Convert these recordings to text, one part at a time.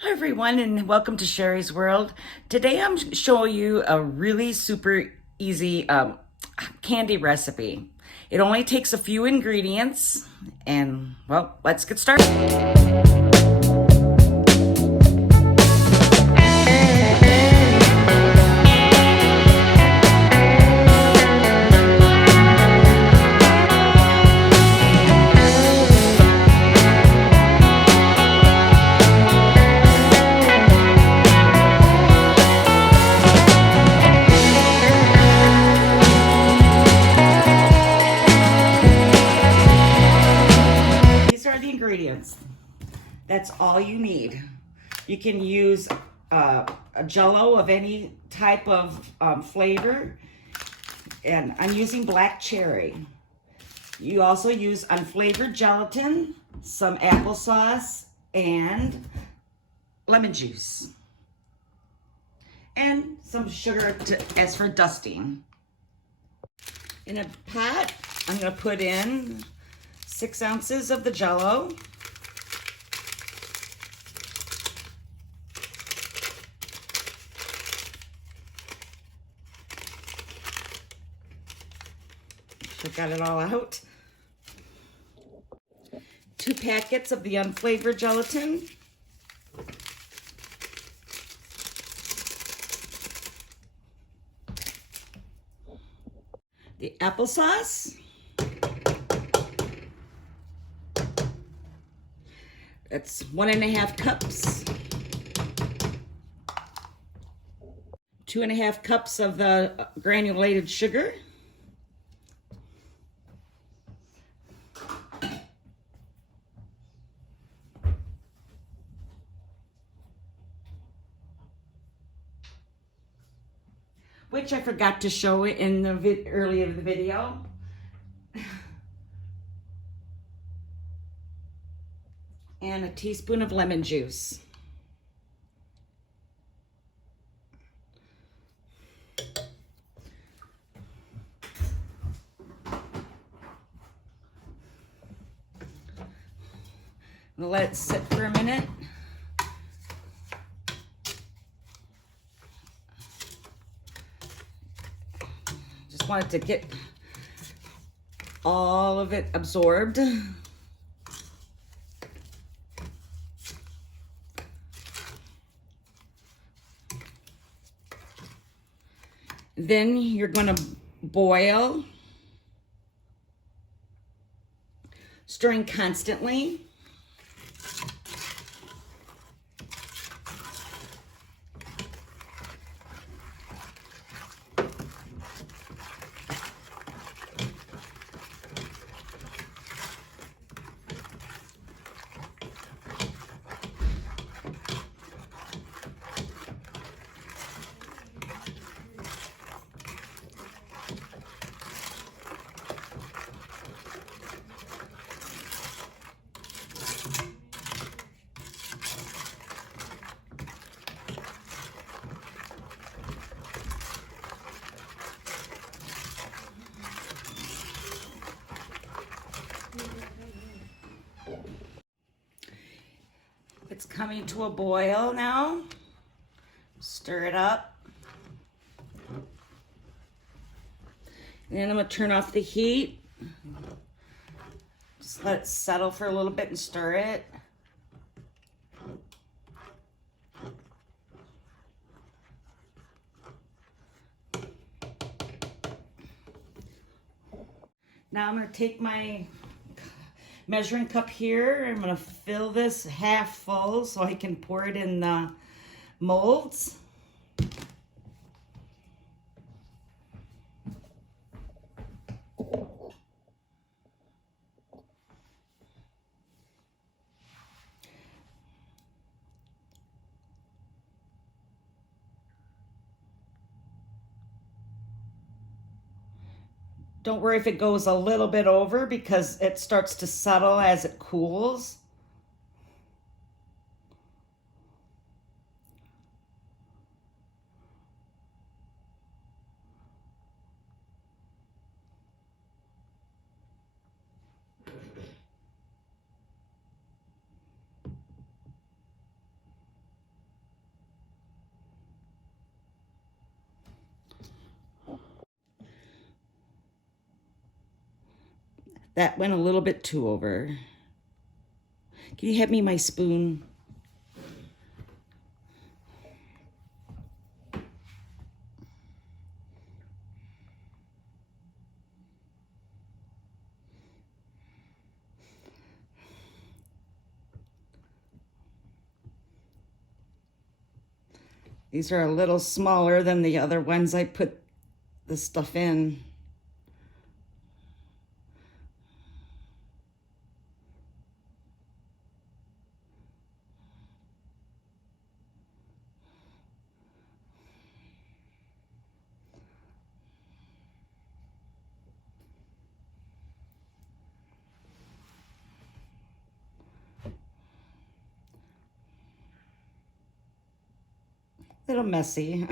Hi everyone, and welcome to Sherry's World. Today I'm showing you a really super easy candy recipe. It only takes a few ingredients and well, let's get started. These are the ingredients. That's all you need. You can use a Jello of any type of flavor, and I'm using black cherry. You also use unflavored gelatin, some applesauce, and lemon juice, and some sugar as for dusting. In a pot, I'm going to put in 6 ounces of the Jello. I got it all out. 2 packets of the unflavored gelatin. The applesauce. That's 1.5 cups. 2.5 cups of the granulated sugar. Which I forgot to show it in the earlier of the video. And a teaspoon of lemon juice. We'll let it sit for a minute. Just want it to get all of it absorbed. Then you're going to boil, stirring constantly. It's coming to a boil now. Stir it up. And then I'm going to turn off the heat. Just let it settle for a little bit and stir it. Now I'm going to take my measuring cup here. I'm going to fill this half full so I can pour it in the molds. Don't worry if it goes a little bit over because it starts to settle as it cools. That went a little bit too over. Can you hand me my spoon? These are a little smaller than the other ones I put the stuff in. A little messy.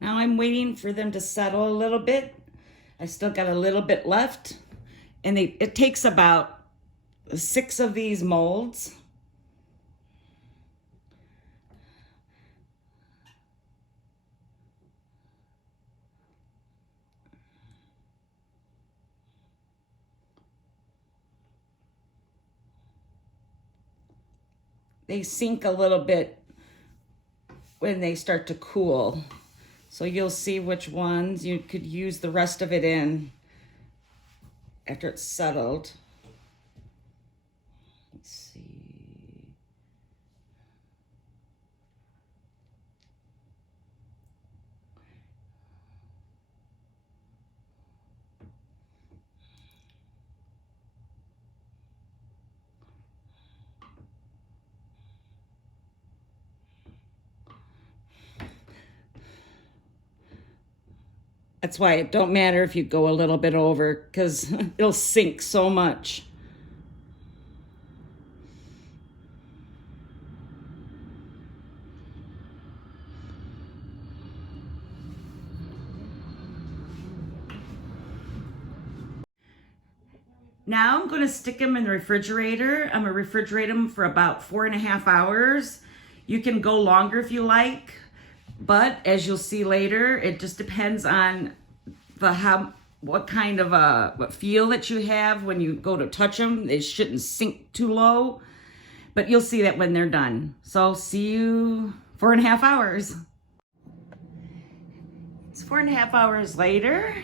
Now I'm waiting for them to settle a little bit. I still got a little bit left. And it takes about 6 of these molds. They sink a little bit when they start to cool. So you'll see which ones you could use the rest of it in after it's settled. Let's see. That's why it don't matter if you go a little bit over, because it'll sink so much. Now I'm going to stick them in the refrigerator. I'm going to refrigerate them for about 4.5 hours. You can go longer if you like, but as you'll see later, it just depends on what kind of what feel that you have when you go to touch them. They shouldn't sink too low, but you'll see that when they're done. So see you 4.5 hours. It's 4.5 hours later,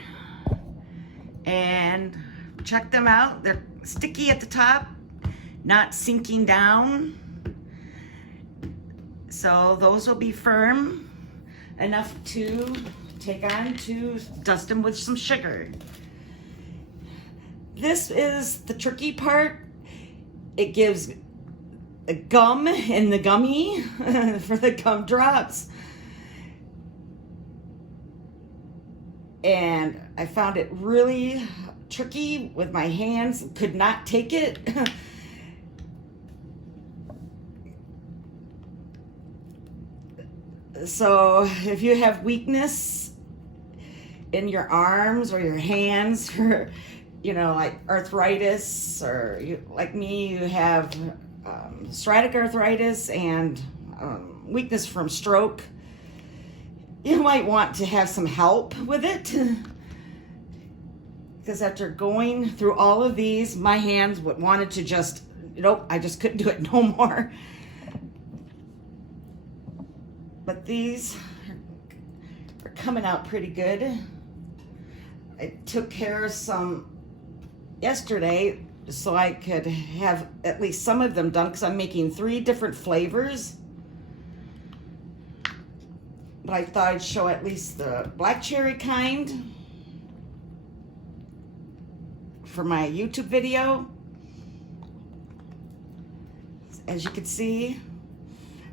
and check them out. They're sticky at the top, not sinking down. So those will be firm enough to take on to dust them with some sugar. This is the tricky part. It gives a gum in the gummy for the gumdrops. And I found it really tricky with my hands, could not take it. So if you have weakness in your arms or your hands for, like arthritis, or like me, you have psoriatic arthritis and weakness from stroke, you might want to have some help with it. Because after going through all of these, my hands wanted to just, I just couldn't do it no more. But these are coming out pretty good. I took care of some yesterday so I could have at least some of them done, because I'm making 3 different flavors. but I thought I'd show at least the black cherry kind for my YouTube video. As you can see,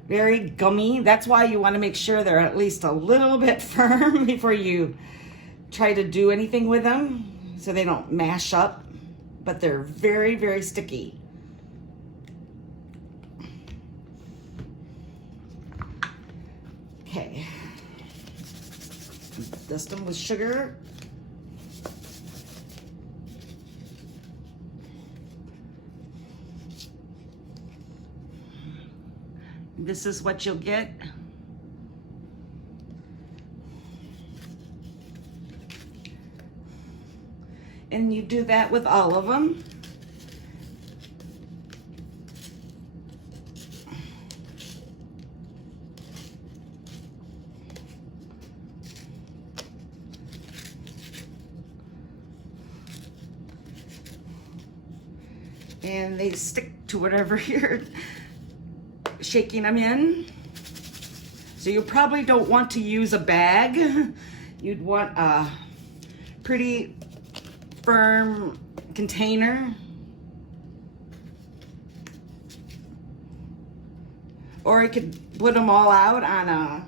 very gummy. That's why you want to make sure they're at least a little bit firm before you try to do anything with them, so they don't mash up, but they're very, very sticky. Okay, dust them with sugar. This is what you'll get. And you do that with all of them. And they stick to whatever you're shaking them in. So you probably don't want to use a bag. You'd want a pretty firm container. Or you could put them all out on a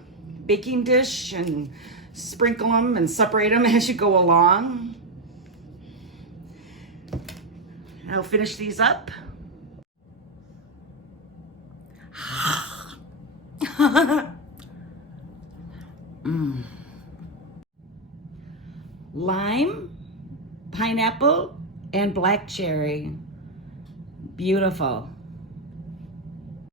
baking dish and sprinkle them and separate them as you go along. I'll finish these up. Lime, pineapple, and black cherry. Beautiful.